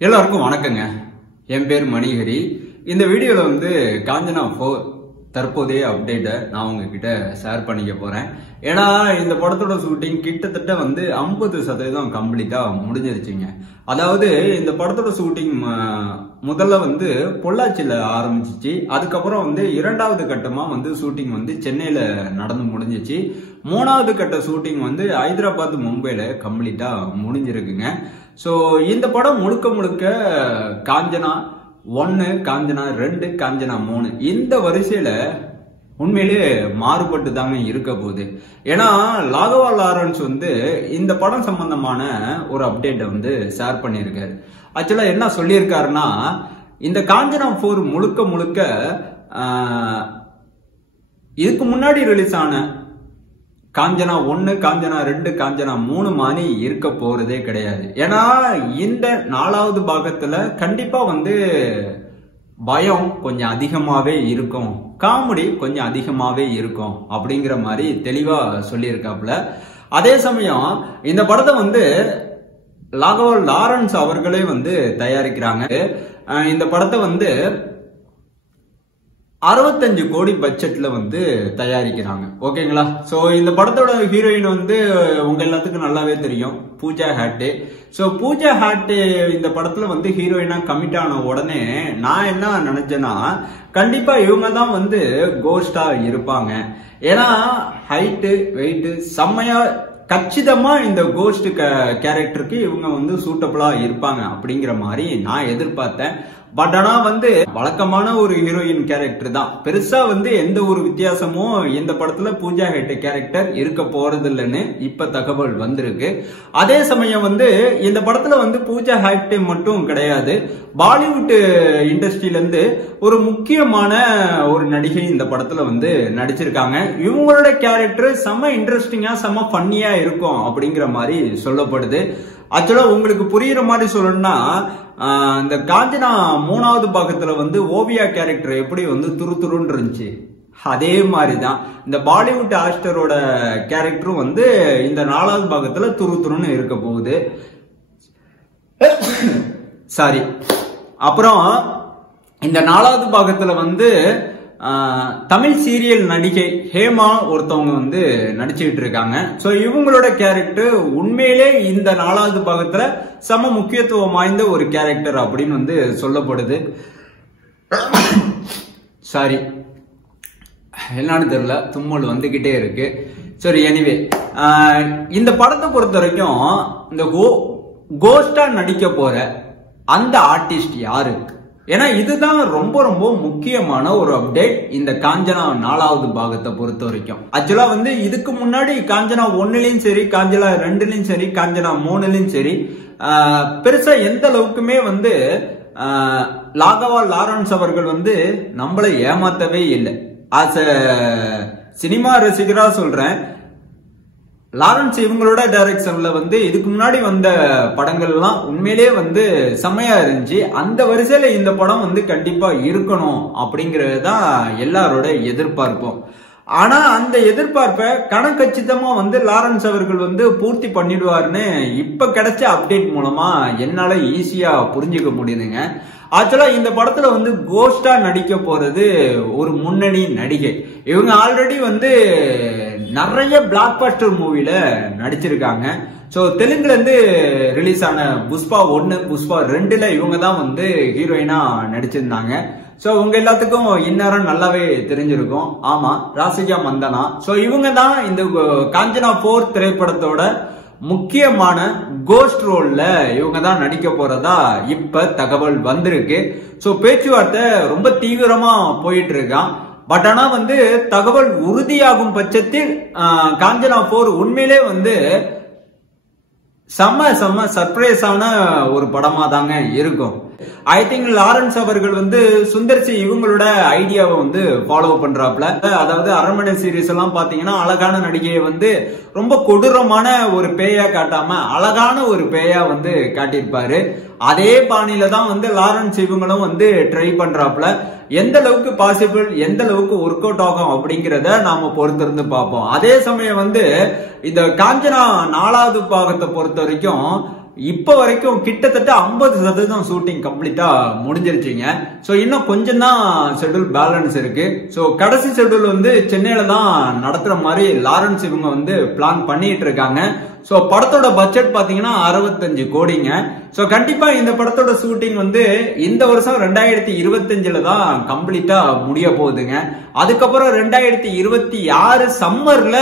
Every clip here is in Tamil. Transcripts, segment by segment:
எல்லாருக்கும் வணக்கங்க. என் பேர் மணிஹரி. இந்த வீடியோல காஞ்சனா 4 தற்போதைய அப்டேட்டை நான் உங்ககிட்ட ஷேர் பண்ணிக்க போறேன். ஏன்னா இந்த படத்தோட ஷூட்டிங் கிட்டத்தட்ட 50% கம்ப்ளீட்டா முடிஞ்சிருச்சுங்க. அதாவது இந்த படத்தோட ஷூட்டிங் முதல்ல பொள்ளாச்சியில ஆரம்பிச்சிச்சு. அதுக்கப்புறம் இரண்டாவது கட்டமா ஷூட்டிங் சென்னையில நடந்து முடிஞ்சிச்சு. மூணாவது கட்ட ஷூட்டிங் ஹைதராபாத் மும்பைல கம்ப்ளீட்டா முடிஞ்சிருக்குங்க. சோ இந்த படம் முழுக்க முழுக்க காஞ்சனா 1, காஞ்சனா 2, காஞ்சனா 3 இந்த வரிசையில உண்மையிலே மாறுபட்டு தாங்க இருக்க போகுது. ஏன்னா ராகவா லாரன்ஸ் இந்த படம் சம்பந்தமான ஒரு அப்டேட்டை ஷேர் பண்ணியிருக்காரு. ஆக்சுவலா என்ன சொல்லியிருக்காருன்னா, இந்த காஞ்சனா 4 முழுக்க முழுக்க இதுக்கு முன்னாடி ரிலீஸ் ஆன காஞ்சனா 1, காஞ்சனா 2, காஞ்சனா 3 மாதிரி இருக்க போறதே கிடையாது. ஏன்னா இந்த 4வது பாகத்துல கண்டிப்பா பயம் கொஞ்சம் அதிகமாவே இருக்கும், காமெடி கொஞ்சம் அதிகமாவே இருக்கும் அப்படிங்கிற மாதிரி தெளிவா சொல்லியிருக்காப்ல. அதே சமயம் இந்த படத்தை ராகவா லாரன்ஸ் அவர்களே தயாரிக்கிறாங்க. இந்த படத்தை 65 கோடி பட்ஜெட்ல தயாரிக்கிறாங்க. ஓகேங்களா? சோ இந்த படத்தோட ஹீரோயின் உங்க எல்லாத்துக்கும் நல்லாவே தெரியும், பூஜா ஹாட்டே. சோ பூஜா ஹாட்டே இந்த படத்துல ஹீரோயினா கமிட் ஆன உடனே நான் என்ன நினைச்சேன்னா, கண்டிப்பா இவங்க தான் கோஸ்டா இருப்பாங்க. ஏன்னா ஹைட்டு வெயிட் செம்மையா கச்சிதமா இந்த கோஸ்ட் கேரக்டருக்கு இவங்க சூட்டபிளா இருப்பாங்க அப்படிங்கிற மாதிரி நான் எதிர்பார்த்தேன். பட் ஆனா வழக்கமான ஒரு ஹீரோயின் கேரக்டர் தான். பெருசா எந்த ஒரு வித்தியாசமும் இந்த படத்துல பூஜா ஹெட் கேரக்டர் இருக்க போறது இல்லைன்னு இப்ப தகவல் வந்திருக்கு. அதே சமயம் இந்த படத்துல பூஜா ஹெட் மட்டும் கிடையாது, பாலிவுட் இண்டஸ்ட்ரியில இருந்து ஒரு முக்கியமான ஒரு நடிகை இந்த படத்துல நடிச்சிருக்காங்க. இவங்களோட கேரக்டர் செம்ம இன்ட்ரெஸ்டிங்கா செம்ம ஃபன்னியா இருக்கும் அப்படிங்கிற மாதிரி சொல்லப்படுது. ஆக்சுவலா உங்களுக்கு புரியுற மாதிரி சொல்லணும்னா, இந்த காஞ்சனா 3வது பாகத்துல ஓவியா கேரக்டர் எப்படி துருதுருன்னு இருந்துச்சு, அதே மாதிரிதான் இந்த பாலிவுட் ஆக்டரோட கேரக்டரும் இந்த 4வது பாகத்துல துருதுருன்னு இருக்க போகுது. சாரி. அப்புறம் இந்த 4வது பாகத்துல தமிழ் சீரியல் நடிகை ஹேமா ஒருத்தவங்க நடிச்சுட்டு இருக்காங்க. சோ இவங்களோட கேரக்டர் உண்மையிலே இந்த 4வது பாகத்துல சம முக்கியத்துவம் வாய்ந்த ஒரு கேரக்டர் அப்படின்னு சொல்லப்படுது. சாரி, என்னன்னு தெரியல, தும்மல் வந்துகிட்டே இருக்கு. சரி, எனிவே இந்த படத்தை பொறுத்த வரைக்கும் இந்த கோஸ்டா நடிக்க போற அந்த ஆர்டிஸ்ட் யாரு? ஏன்னா இதுதான் ரொம்ப ரொம்ப முக்கியமான ஒரு அப்டேட் இந்த காஞ்சனா 4வது பாகத்தை பொறுத்த வரைக்கும். ஆக்சுவலா இதுக்கு முன்னாடி காஞ்சனா 1லயும் சரி, காஞ்சனா 2லயும் சரி, காஞ்சனா 3லயும் சரி பெருசா எந்த அளவுக்குமே ராகவா லாரன்ஸ் அவர்கள் நம்மளை ஏமாத்தவே இல்லை. ஆஸ் சினிமா ரசிகரா சொல்றேன், லாரன்ஸ் இவங்களோட டைரக்ஷன்ல இதுக்கு முன்னாடி வந்த படங்கள் எல்லாம் உண்மையிலே செம்மையா இருந்துச்சு. அந்த வரிசையில இந்த படம் கண்டிப்பா இருக்கணும் அப்படிங்கறதுதான் எல்லாரோட எதிர்பார்ப்பும். ஆனா அந்த எதிர்பார்ப்பை கணக்கச்சிதமா லாரன்ஸ் அவர்கள் பூர்த்தி பண்ணிடுவாருன்னு இப்ப கிடைச்ச அப்டேட் மூலமா என்னால ஈஸியா புரிஞ்சுக்க முடியுதுங்க. ஆக்சுவலா இந்த படத்துல கோஸ்டா நடிக்க போறது ஒரு முன்னணி நடிகை. இவங்க ஆல்ரெடி நிறைய பிளாக் பஸ்டர் மூவில நடிச்சிருக்காங்க. சோ தெலுங்குல ரிலீஸ் ஆன புஷ்பா 1, புஷ்பா 2ல இவங்க தான் ஹீரோயினா நடிச்சிருந்தாங்க. சோ உங்க எல்லாத்துக்கும் இந்நேரம் நல்லாவே தெரிஞ்சிருக்கும். ஆமா, ராசிகா மந்தனா. சோ இவங்க தான் இந்த காஞ்சனா 4 திரைப்படத்தோட முக்கியமான கோஸ்ட் ரோல்ல இவங்க தான் நடிக்க போறதா இப்ப தகவல் வந்திருக்கு. சோ பேச்சுவார்த்தை ரொம்ப தீவிரமா போயிட்டு இருக்கான். பட் ஆனா தகவல் உறுதியாகும் பட்சத்தில் காஞ்சனா 4 உண்மையிலே செம்ம செம்ம சர்ப்ரைஸான ஒரு படமா தாங்க இருக்கும். ஐ திங்க் லாரன்ஸ் அவர்கள் சுந்தர்சி இவங்களோட ஐடியாவை ஃபாலோ பண்றாப்ல. அதாவது அரண்மனை சீரீஸ் எல்லாம் பாத்தீங்கன்னா அழகான நடிகையை ரொம்ப கொடூரமான ஒரு பேயா காட்டாம அழகான ஒரு பேயா காட்டியிருப்பாரு. அதே பாணியில தான் லாரன்ஸ் இவங்களும் ட்ரை பண்றாப்ல. எந்த அளவுக்கு பாசிபிள், எந்த அளவுக்கு ஒர்க் அவுட் ஆகும் அப்படிங்கறத நாம பொறுத்திருந்து பார்ப்போம். அதே சமயம் இந்த காஞ்சனா 4வது பாகத்தை பொறுத்த வரைக்கும் இப்ப வரைக்கும் கிட்டத்தட்ட 50% ஷூட்டிங் கம்ப்ளீட்டா முடிஞ்சிருச்சுங்க. சோ இன்னும் கொஞ்சம் தான் ஷெட்யூல் பேலன்ஸ் இருக்கு. சோ கடைசி ஷெட்யூல் வந்து சென்னையில தான் நடத்துற மாதிரி லாரன்ஸ் இவங்க வந்து பிளான் பண்ணிட்டு இருக்காங்க. சோ படத்தோட பட்ஜெட் பாத்தீங்கன்னா 65 கோடிங்க. சோ கண்டிப்பா இந்த படத்தோட ஷூட்டிங் வந்து இந்த வருஷம் 2025ல தான் கம்ப்ளீட்டா முடிய போகுதுங்க. அதுக்கப்புறம் 2026 சம்மர்ல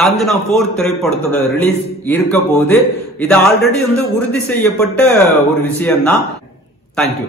காஞ்சனா 4 திரைப்படத்தோட ரிலீஸ் இருக்க போகுது. இது ஆல்ரெடி வந்து உறுதி செய்யப்பட்ட ஒரு விஷயம் தான். தேங்க்யூ.